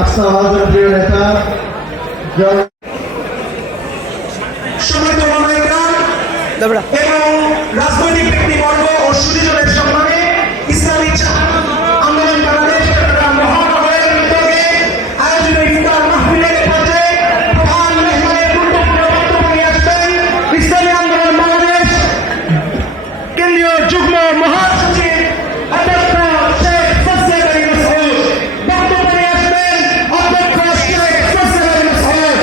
আজকে আমাদের প্রিয় নেতা এবং রাজনৈতিক ব্যক্তিবর্গ ও সুদীজনের সম্মানে ইসলামী আন্দোলন বাংলাদেশ মহানগরের উদ্যোগে আয়োজিত ইফতার মাহফিলের পর্যায়ে প্রধান মেহমানের গুরুত্বপূর্ণ বক্তব্য নিয়ে আসবেন ইসলামী আন্দোলন বাংলাদেশ কেন্দ্রীয় যুগ্ম মহাসচিব অধ্যক্ষ শেখ ফজলে আলী মাসউদ। বক্তব্য নিয়ে আসবেন অধ্যক্ষ শেখ ফজলে আলী মাসউদ।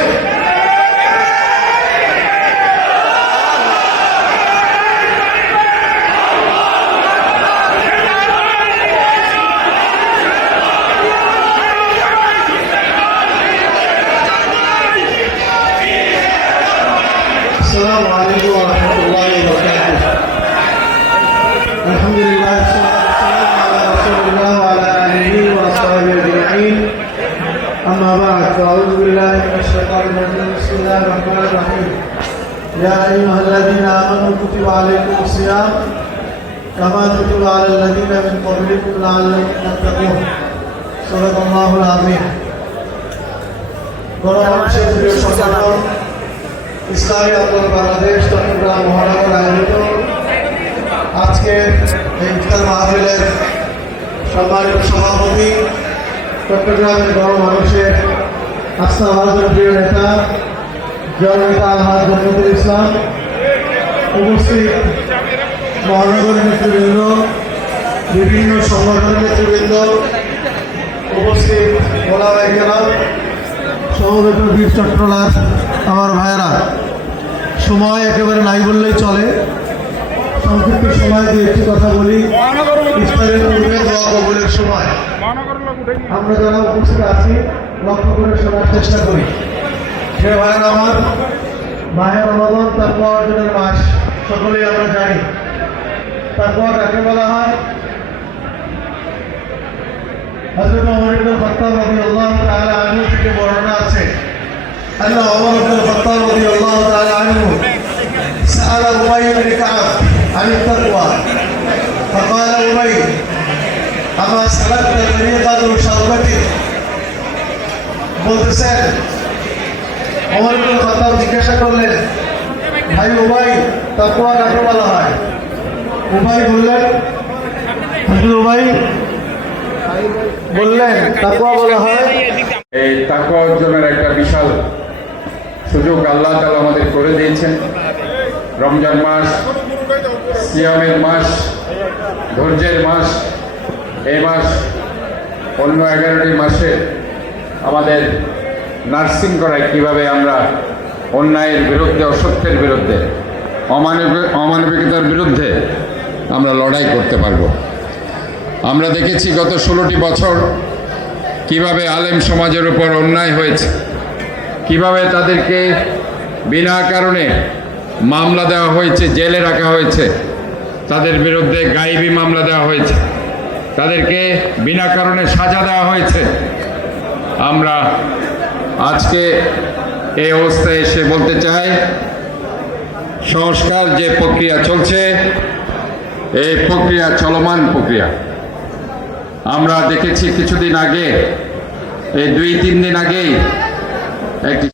السلام عليكم ورحمة الله وبركاته. الحمد لله والصلاة والسلام على رسول الله وعلى آله وأصحابه أجمعين. أما بعد فأعوذ بالله من الشيطان الرجيم. بسم الله الرحمن الرحيم. يا أيها الذين آمنوا كتب عليكم الصيام كما كتب على الذين من قبلكم لعلكم تتقون. صدق الله العظيم. ইসলামী আন্দোলন বাংলাদেশ চট্টগ্রাম মহানগর আয়োজিত আজকে এই ইফতার মাহফিলের সম্মানিত সভাপতি চট্টগ্রামের বড় মানুষের আস্থা ভারতের প্রিয় নেতা জননেতা আলহাজ মোহাম্মদুল ইসলাম, উপস্থিত মহানগরের নেতৃবৃন্দ, বিভিন্ন সংগঠনের নেতৃবৃন্দ, উপস্থিত ওলামায়ে কেরাম, সমবেত বীর চট্টলার আমার ভাইয়েরা, সময় একেবারে নাই বললেই চলে। সংক্ষিপ্ত সময় দিয়ে একটি কথা বলি। ইফতারের পূর্বে দোয়া কবুলের সময় আমরা যারা উপস্থিত আছি লক্ষ্য করে শোনার চেষ্টা করি। সে ভাইয়েরা আমার, মাহে রমাদান তাকওয়া অর্জনের মাস, সকলেই আমরা জানি। তাকওয়া কাকে বলা হয়? হযরত ওমর ইবনে খাত্তাব রাদিয়াল্লাহু তাআলা আনহু থেকে বর্ণনা আছে, أن عمر بن الخطاب رضي الله تعالى عنه سأل أبي بن كعب عن التقوى فقال أبي أما سلكت طريقة شربتي؟ বলতেছেন ওমর ইবনে খাত্তাব জিজ্ঞাসা করলেন, ভাই উবাই, তাকওয়া কাকে বলা হয়? উবাই বললেন, হুজুর উবাই বললেন তাকওয়া বলা হয়। এই তাকওয়া অর্জনের একটা বিশাল সুযোগ আল্লাহ তাআলা আমাদের করে দিয়েছেন। রমজান মাস, সিয়ামের মাস, ধৈর্যের মাস। এই মাস অন্য 11টি মাসে আমাদের নার্সিং করায় কিভাবে আমরা অন্যায়ের বিরুদ্ধে, অসত্যের বিরুদ্ধে, অমানবিকতার বিরুদ্ধে আমরা লড়াই করতে পারবো। আমরা দেখেছি গত 16টি বছর কিভাবে আলেম সমাজের উপর অন্যায় হয়েছে, কিভাবে তাদেরকে বিনা কারণে মামলা দেওয়া হয়েছে, জেলে রাখা হয়েছে, তাদের বিরুদ্ধে গায়েবী মামলা দেওয়া হয়েছে, তাদেরকে বিনা কারণে সাজা দেওয়া হয়েছে। আমরা আজকে এই অবস্থায় এসে বলতে চাই, সংস্কার যে প্রক্রিয়া চলছে, এই প্রক্রিয়া চলমান প্রক্রিয়া। আমরা দেখেছি কিছুদিন আগে, এই 2-3 দিন আগেই একটি